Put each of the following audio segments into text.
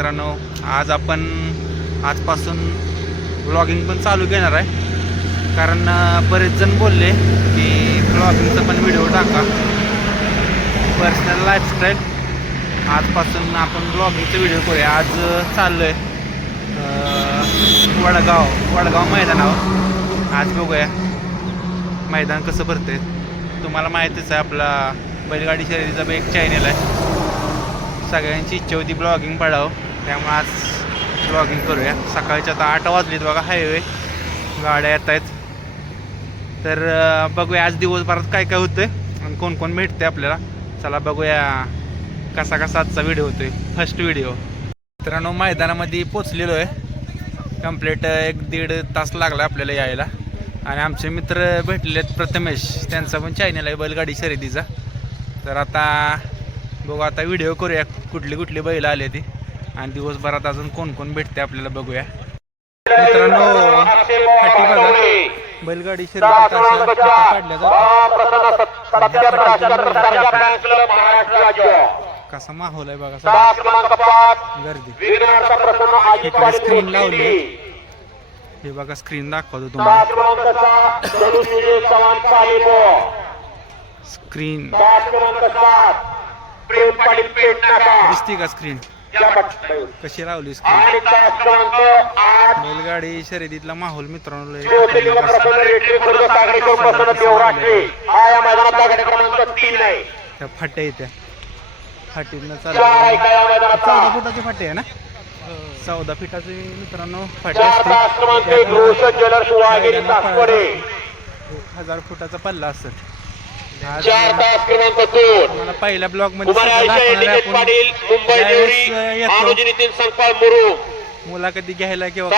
मित्रांनो, आज आपण आजपासून ब्लॉगिंग पण चालू घेणार आहे. कारण बरेच जण बोलले की ब्लॉगिंगचा पण व्हिडिओ टाका, पर्सनल लाईफस्टाईल. आजपासून आपण ब्लॉगिंगचा व्हिडिओ करूया. आज चाललो आहे वडगाव मैदानावर. आज बघूया मैदान कसं भरते. तुम्हाला माहितीच आहे, आपला बैलगाडी शर्यतीचा एक चॅनल आहे. सगळ्यांची इच्छा होती ब्लॉगिंग पडावं, त्यामुळे आज ब्लॉगिंग करूया. सकाळच्या आता 8 वाजलेत बघा, हायवे गाड्या येत आहेत. तर बघूया आज दिवसभरात काय काय होतंय आणि कोण कोण भेटते आपल्याला. चला बघूया कसा आजचा व्हिडिओ होतोय, फर्स्ट व्हिडिओ. मित्रांनो, मैदानामध्ये पोचलेलो आहे. कंप्लीट 1-1.5 तास लागला आपल्याला यायला. आणि आमचे मित्र भेटलेले आहेत, प्रथमेश, त्यांचा पण चॅनल आहे बैलगाडी शर्यतीचा. तर आता बघू, आता व्हिडिओ करूया कुठली बैल आले ती आणि दिवसभरात अजून कोण कोण भेटते आपल्याला बघूया. मित्रांनो, फाटी बघा, बैलगाडी शर्यतीत काढल्या जातात. कसा माहोल आहे बघा, गर्दी. इकडे स्क्रीन लावली, हे बघा स्क्रीन दाखवतो तुम्हाला. स्क्रीन दिसती का? स्क्रीन कशी लावली स्क्रीन? बैलगाडी शर्यतीतला माहोल मित्रांनो. फाट्या येत्या, फाटीतनं चालू 14 फुटाची फाटी आहे ना, 14 फुटाची मित्रांनो फाटी असते. 1000 फुटाचा पल्ला असत. मला पहिल्या ब्लॉग मध्ये मुलाखती घ्यायला किंवा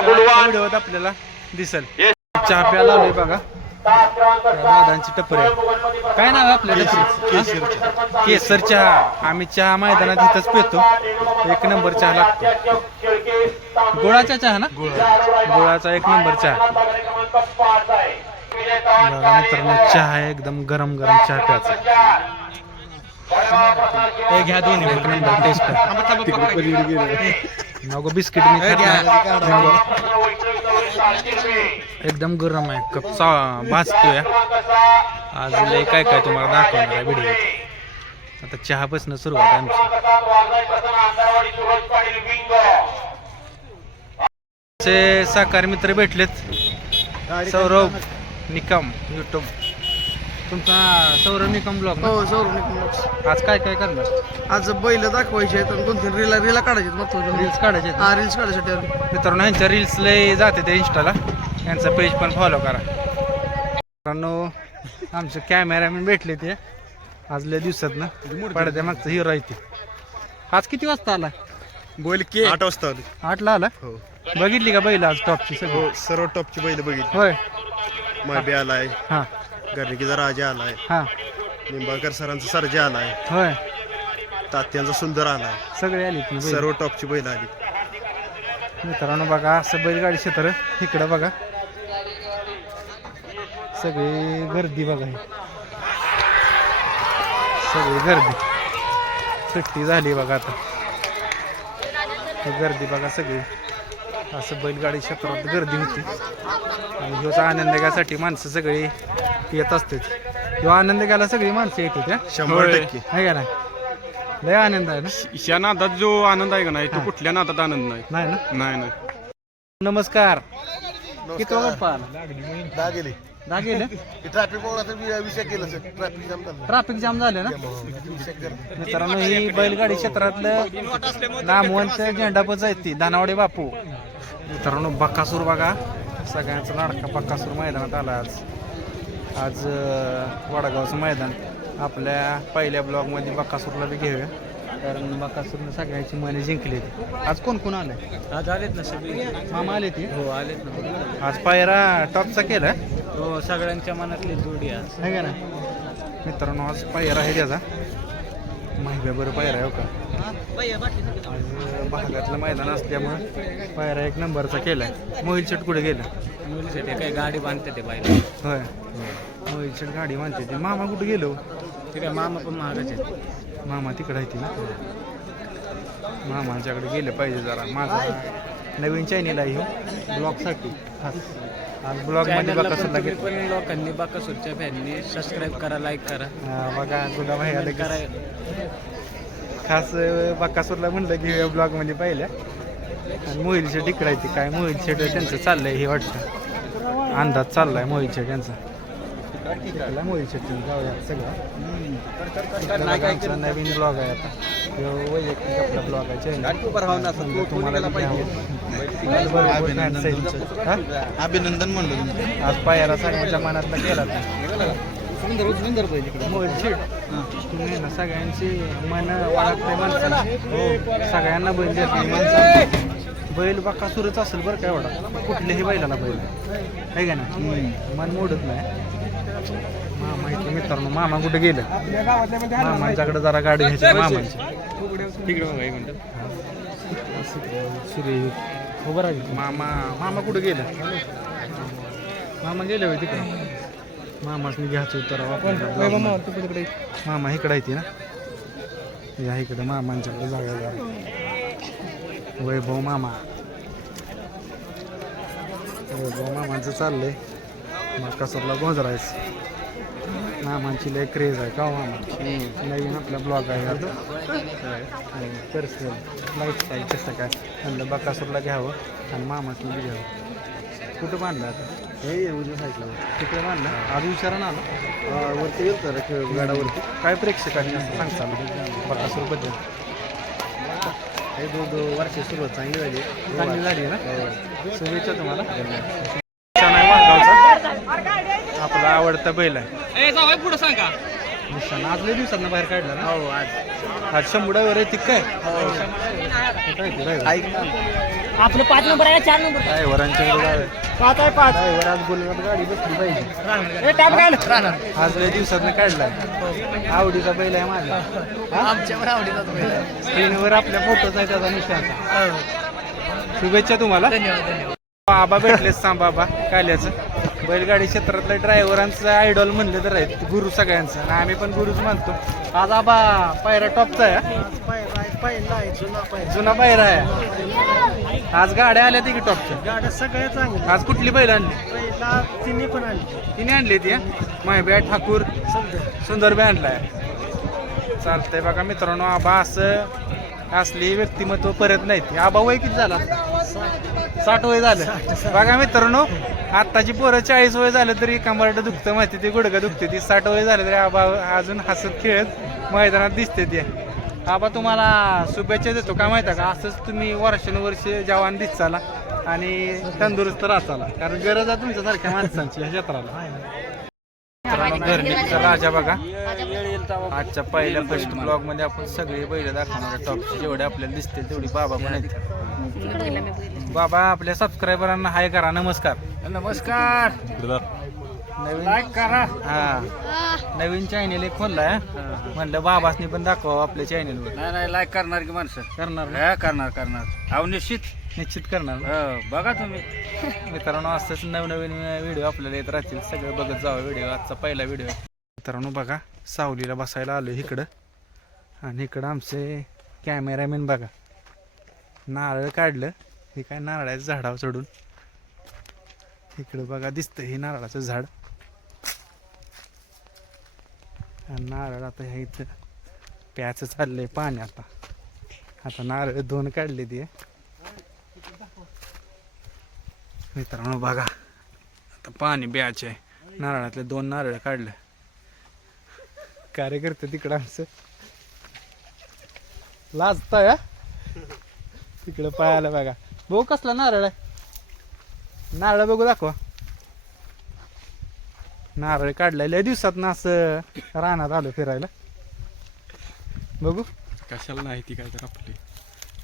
व्हिडिओ आपल्याला दिसल. चहा प्यायला आलोय बघा, मैदानची टपरी. काय नाव आपल्या टपरी? केसर चहा. आम्ही चहा मैदानात इथंच पितो, 1 नंबर चहा लागतो. गुळाचा चहा ना, गुळाचा 1 नंबर चहा. मित्रांनो, चहा एकदम गरम चहा प्यायचा. घ्या दोन्ही, 1 नंबर टेस्ट. नको बिस्किट एकदम गरम आहे. कपचा भाजतोय आज. लय काय काय तुम्हाला दाखवणार आहे व्हिडिओ. आता चहापासून सुरुवात आहे आमचे. सहकारी मित्र भेटलेत, सौरभ निकम यूट्यूब. तुमचा सौरभ निकम ब्लॉग? हो, सौरभ निकम ब्लॉग. आज काय करणार? आज बैल दाखवायचे आहेत आणि 2-3 रीला काढायचे. रील्स काढायचे? हा, रील्स काढायसाठी आलो. मित्रांनो, ह्यांच्या रील्स लय जाते ते इंस्टाला, यांचा पेज पण फॉलो करा. मित्रांनो, आमचे कॅमेरामॅन भेटले ते आज लय दिवसात ना, पडद्या मागचा हिरो आहे ते. आज किती वाजता आला? बैल 8 वाजता आली. 8ला आला? हो. बघितली का बैल आज टॉपची सगळी? हो, सर्व टॉपची बैल बघितली. होय. माबे आलाय, हा, गर्णिकीचा राजा आलाय, हा, निंबाळकर सरांचा सर्जा आलाय, होय, तात्यांचा सुंदर आलाय. सगळे आली सर्व टॉपची बैल आली. मित्रांनो बघा, असं बैलगाडी क्षेत्र इकडं बघा, सगळी गर्दी बघा, सगळी गर्दी. सुट्टी झाली बघा आता, गर्दी बघा सगळी. असं बैलगाडी क्षेत्रात गर्दी होती आणि ह्योचा आनंद घ्यायसाठी माणसं सगळी येत असते. ह्यो आनंद घ्यायला सगळी माणसं येते त्या 100% आहे का नाही? लय आनंद आहे ना. या नादात जो आनंद आहे का नाही, तो कुठल्या नादात आनंद नाही. नाही ना? नाही. नमस्कार. किती वाजता गेले ट्रॅफिक जाम झालं ना. मित्रांनो, ही बैलगाडी क्षेत्रातलं नामवंत झेंडापच आहे ती दानावडे बापू. मित्रांनो, बकासूर बघा, सगळ्यांचा लाडका बकासूर मैदानात आला आज वडगावचं मैदान. आपल्या पहिल्या ब्लॉगमध्ये बकासूरला बी घेऊया, कारण बकासूरनं सगळ्यांची मने जिंकली. आज कोण कोण आलंय? आज आलेत ना सगळे. मामा आले ती? हो, आलेत ना. आज पायरा टॉपचा केला. हो, सगळ्यांच्या मनातली जोडी आज आहे का ना. मित्रांनो, आज पायरा आहे त्याचा माहिती बरं पायरा आहे हो का. आज भागातलं मैदान असल्यामुळे पायरा 1 नंबरचा केलाय. मोहिल शेट कुठे गेलं? मोहिल शेट काय गाडी बांधते ते बाहेर. होय, मोहिल शेट गाडी बांधते ते. मामा कुठे गेलो? ते काय मामा पण महागाचे आहेत. मामा तिकडे आहे ती ना. मामांच्याकडे गेले पाहिजे जरा. माझा नवीन चॅनेल आहे ब्लॉगसाठी खास. आज ब्लॉगमध्ये बकासूरला तुम्ही पण लोकांनी बकासूरच्या फॅननी सबस्क्राईब करा, लाईक करा. बघा गुलाब भाई आले करा. खास बकासूरला म्हणलं की ब्लॉगमध्ये पाहिल्या. आणि मोहिल शेट इकडे आहे. काय मोहिल शेट त्यांचं चाललंय हे वाटतं, अंदाज चाललाय मोहिल शेट यांचा. मोहिल शेट जाऊया सगळं. नवीन ब्लॉग आहे आता, वैयक्तिक आपला ब्लॉग आहे चॅनल. तुम्हाला अभिनंदन म्हणलं. आज पायाला सगळ्यांच्या मनातला केला मोहिल शेट. तुम्ही ना सगळ्यांची मन ओळखते माणसाची. सगळ्यांना बैल देते माणसाला. बैल बकासूरच असेल बरं का एवढा, कुठल्याही बैलाला बैल आहे का ना, मन मोडत नाही. मामा इथे मित्रांनो, मामा कुठे गेलं? मामांच्याकडे जरा गाडी घ्यायची मामांची. उभं राहील मामा कुठे गेलं? मामा गेले होय तिकडे. मामासनी घ्यायचं उतरावं. मामा इकडे येते ना, या इकडे मामांच्याकडे जाऊया. वैभव मामा, वैभव मामांचं चाललंय बकासूरला गोंजरायचं. मामांची लय क्रेज आहे का मामा. नवीन आपला ब्लॉग आहे पर्सनल लाईफस्टाईल कसं काय म्हणलं बकासूरला घ्यावं आणि मामासनी बी घ्यावं. कुठं बांधलं आता? हे उजव्या साईडला तिकडे बांधलं. आज विचारा ना वरती गेलं तर गडावरती. काय प्रेक्षकांनी सांगता बकासूरबद्दल? हे 2 वर्ष सुरुवात चांगली झाली. चांगली झाली आहे ना. शुभेच्छा तुम्हाला. आपला आवडता बैल आहे पुढे सांगा. निशाण. आज लय दिवसांना बाहेर काढला ना. हो आज 100 वर येते काय? आपलं 5 नंबर आहे, 4 नंबर ड्रायव्हरांच्याकडे 5 आहे. 5 ड्रायव्हर आज बोलण्यात गाडी बसली पाहिजे. आज लय दिवसांना काढलाय. आवडीचा बैल आहे माझा. आमच्यावर आवडीचा स्क्रीनवर आपल्या फोटोच आहे त्याचा निशाणचा. शुभेच्छा तुम्हाला. धन्यवाद. आबा भेटलेच सांग बाबा काल्याचं. बैलगाडी क्षेत्रातल्या ड्रायव्हरांचं आयडॉल म्हणलं तर आहेत, गुरु सगळ्यांचं. आणि आम्ही पण गुरुच मानतो. आज आबा पायरा टॉपचा आहे, जुना पायरा आहे. आज गाड्या आल्या की टॉपच्या गाड्या सगळ्या चांगल्या. आज कुठली बैल आणली? तिन्ही पण आणली. तिने आणली ती मायब्या ठाकूर सुंदर बी आणलाय. चालतंय बघा मित्रांनो, आबा असली व्यक्तिमत्व परत नाहीत. आबा वय किती झाला? 60 वय झालं. बघा मित्रांनो, आत्ताची पोरं 40 वय झालं तरी कंबरडं दुखतं माहिती, ते गुडघं दुखते. ती 60 वय झालं तरी आबा अजून हसत खेळत मैदानात दिसते. ते आबा तुम्हाला शुभेच्छा देतो. का माहिती आहे का, असंच तुम्ही वर्षानुवर्ष जवान दिसाला आणि तंदुरुस्त राहताला, कारण गरज आहे तुमच्यासारख्या माणसांची ह्या क्षेत्राला. घरनीचा राजा बघा. आजच्या पहिल्या फर्स्ट ब्लॉग मध्ये आपण सगळे बैल दाखवणार. टॉपचे जेवढे आपल्याला दिसतील तेवढी बाबा पण आहेत. बाबा आपल्या सबस्क्रायबरांना हाय करा. नमस्कार. नमस्कार. नवीन करा. हा नवीन चॅनेल एक खोललाय, म्हणलं बाबासनी पण दाखवा आपल्या चॅनेलवर. नाही लाईक करणार की माणसं. करणार ना? करणार. अहो निश्चित करणार ना. बघा तुम्ही मित्रांनो, असंच नवनवीन व्हिडिओ आपल्याला येत राहतील. सगळं बघत जावं व्हिडिओ. आजचा पहिला व्हिडिओ. मित्रांनो बघा, सावलीला बसायला आलो इकडं. आणि इकडं आमचे कॅमेरामॅन बघा, नारळ काढलं. हे काय नारळाचं झाडावर चढून. इकडं बघा दिसतं हे नारळाचं झाड. आणि नारळ आता ह्या इथं प्याचं चाललंय पाणी. आता नारळ 2 काढले ते मित्रांनो बघा. आता पाणी प्यायचे आहे. नारळातले 2 नारळ काढले. कार्यकर्ते तिकडं आमचं लाजताय. तिकडं पायाला बघा. बघू कसला नारळ आहे. नारळ बघू दाखवा. नारळ काढलाय लय दिवसात ना, असं रानात आलो फिरायला. बघू कशाला नाही ती काय तर आपली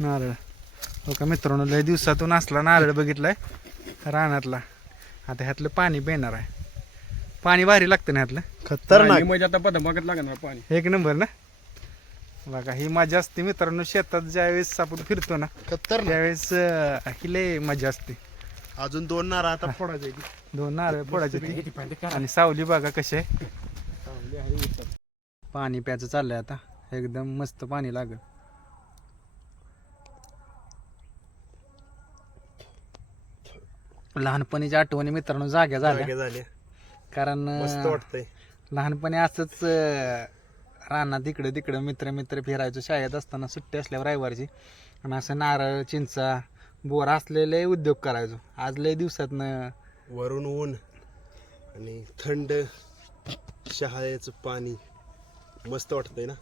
नारळ. हो का मित्रांनो, लय दिवसातून असला नारळ बघितलाय रानातला. आता ह्यातलं पाणी पिणार आहे. पाणी भारी लागतं ना ह्यातलं, खतरनाक. म्हणजे आता बदमागत लागणार पाणी. 1 नंबर ना. बघा ही मजा असते मित्रांनो शेतात. ज्यावेळेस आपण फिरतो ना त्यावेळेस ही लय मजा असते. अजून 2 नारळ आता फोडायचे. 2 नारळ फोडायचे ते. आणि सावली बघा कशी आहे. पाणी प्यायचं चाललंय आता. एकदम मस्त पाणी लागल. लहानपणीच्या आठवणी मित्रांनो जाग्या झाल्या. झाले कारण मस्त वाटतंय. लहानपणी असंच रानात इकडं तिकडं मित्र फिरायचो शाळेत असताना सुट्टी असल्यावर रविवारची. आणि असं नारळ चिंचा बोर असलेले उद्योग करायचो. आज लय दिवसातनं वरून ऊन आणि थंड शहाळ्याचं पाणी मस्त वाटतंय ना.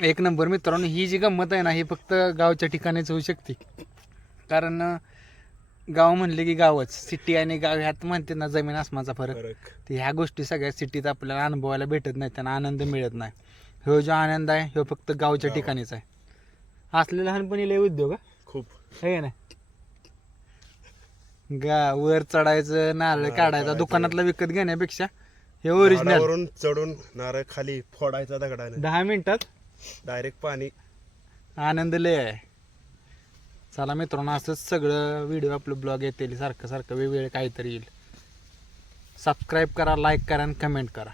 एक नंबर मित्रांनो. ही जी गंमत आहे ना ही फक्त गावच्या ठिकाणीच होऊ शकते. कारण गाव म्हणले की गावच. सिटी आणि गाव ह्यात म्हणते ना जमीन आसमानाचा फरक. तर ह्या गोष्टी सगळ्या सिटीत आपल्याला अनुभवायला भेटत नाही, त्यांना आनंद मिळत नाही. ह्यो जो आनंद आहे ह्यो फक्त गावच्या ठिकाणीच आहे. असले लहानपणी लय उद्योग खूप आहे ना. वर चढायचं नारळ काढायचा दुकानातला विकत घेण्यापेक्षा हे ओरिजिनल. झाडावरून चढून नारळ खाली फोडायचा दगडाने 10 मिनिटात डायरेक्ट पाणी. आनंद लय आहे. चला मित्रांनो असंच सगळं व्हिडिओ आपलं ब्लॉग येतील सारखं वेगवेगळं काहीतरी येईल. सबस्क्राईब करा, लाईक करा आणि कमेंट करा.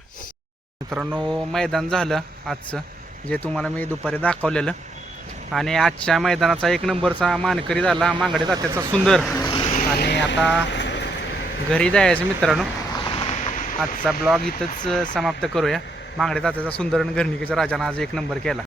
मित्रांनो मैदान झालं आजचं जे तुम्हाला मी दुपारी दाखवलेलं. आणि आजच्या मैदानाचा 1 नंबरचा मानकरी झाला मांगडे तात्याचा सुंदर. आणि आता घरी जायचं मित्रांनो. आजचा ब्लॉग इथंच समाप्त करूया. मांगडे तात्याचा सुंदर आणि घरणिकेच्या राजानं आज 1 नंबर केला.